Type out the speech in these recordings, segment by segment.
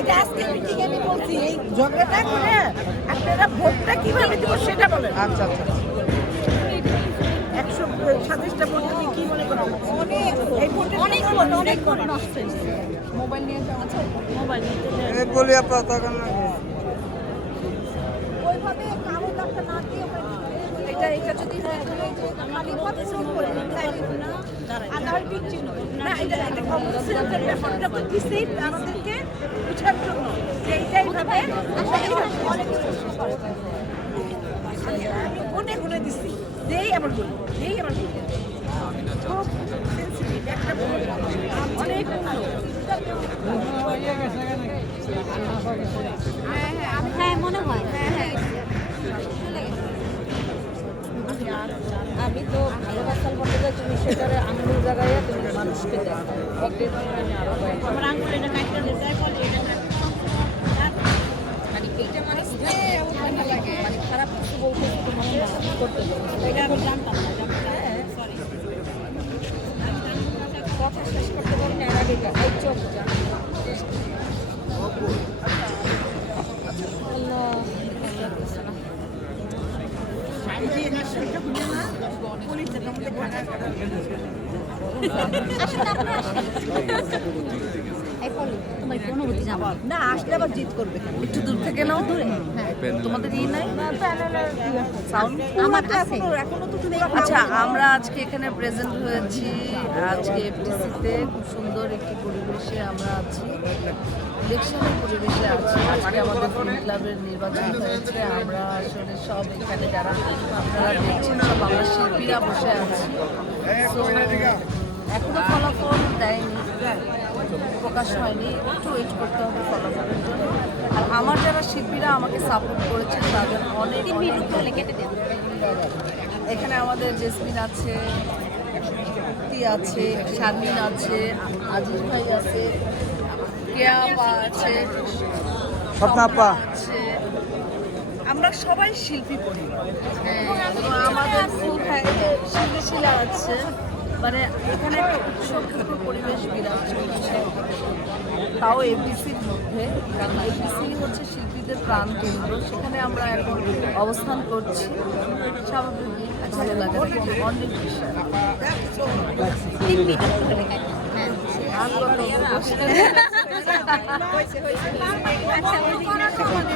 এটা আজকে মিটিং আমি বলছি এই ঝগড়াটা করে আপনারা ভোটটা কিভাবে দিব সেটা বলেন। আচ্ছা আচ্ছা 127টা ভোট তুমি কি মনে করো? অনেক ভোট অনেক ভোট নষ্ট হয়েছে। মোবাইল নিয়ে আছে মোবাইল নিয়ে বলি আপনার তখন ওইভাবে কারো টাকা না দিয়ে এটা যদি আমি বলতেছি করে আধার বিচ্ছিন্ন না এটা কমপ্লিটের ব্যাপারটা তো দিছেই আমাদেরকে বুঝার জন্য যে এইভাবে আমি গুনে গুনে দিছি যেই আমার গুণ যেই আমার গুণ খুব সেন্সিটিভ একটা অনেক হ্যাঁ মনে হয় আমি তো ভালোবাসার মধ্যে যে তুমি সেটারে আঙুল জায়গায় তুমি মানুষকে দেখো একদিন আমার আঙুল এটা কাটতে দেয় বলে এটা মানে এইটা মানে লাগে মানে খারাপ কিছু বলতে তোমার করতে এটা আমি জানতাম না সরি কথা শেষ করতে পারি না এর আগে এই চোখ জানো না আসলে আবার জিত করবে একটু দূর থেকে নাও তোমাদের ই নাই সাউন্ড আমার আছে এখনো তো তুমি আচ্ছা আমরা আজকে এখানে প্রেজেন্ট হয়েছি আজকে এফটিসিতে খুব সুন্দর একটি পরিবেশে আমরা আছি ইলেকশনের পরিবেশে আছি আজকে আমাদের ফিল্ম ক্লাবের নির্বাচন হয়েছে আমরা আসলে সব এখানে যারা আপনারা দেখছেন সব আমরা শিল্পীরা বসে আছি তো এখনো ফলাফল দেয়নি প্রকাশ হয়নি একটু ওয়েট করতে হবে ফলাফলের জন্য আর আমার যারা শিল্পীরা আমাকে সাপোর্ট করেছে তাদের অনেক কেটে দেন এখানে আমাদের জেসমিন আছে তি আছে শারমিন আছে আজিজ ভাই আছে কেয়া আপা আছে স্বপ্নাপা আছে আমরা সবাই শিল্পী পরিবার এবং আমাদের শিল্পীশিলা আছে মানে এখানে একটা উৎসবমুখর পরিবেশ বিরাজ করছে তাও এফডিসির মধ্যে কারণ এফডিসি হচ্ছে শিল্পীদের প্রাণ কেন্দ্র সেখানে আমরা এখন অবস্থান করছি স্বাভাবিক ভালো লাগে অনেক বিষয়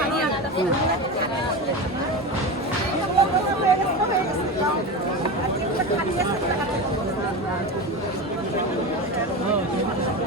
খালি আছে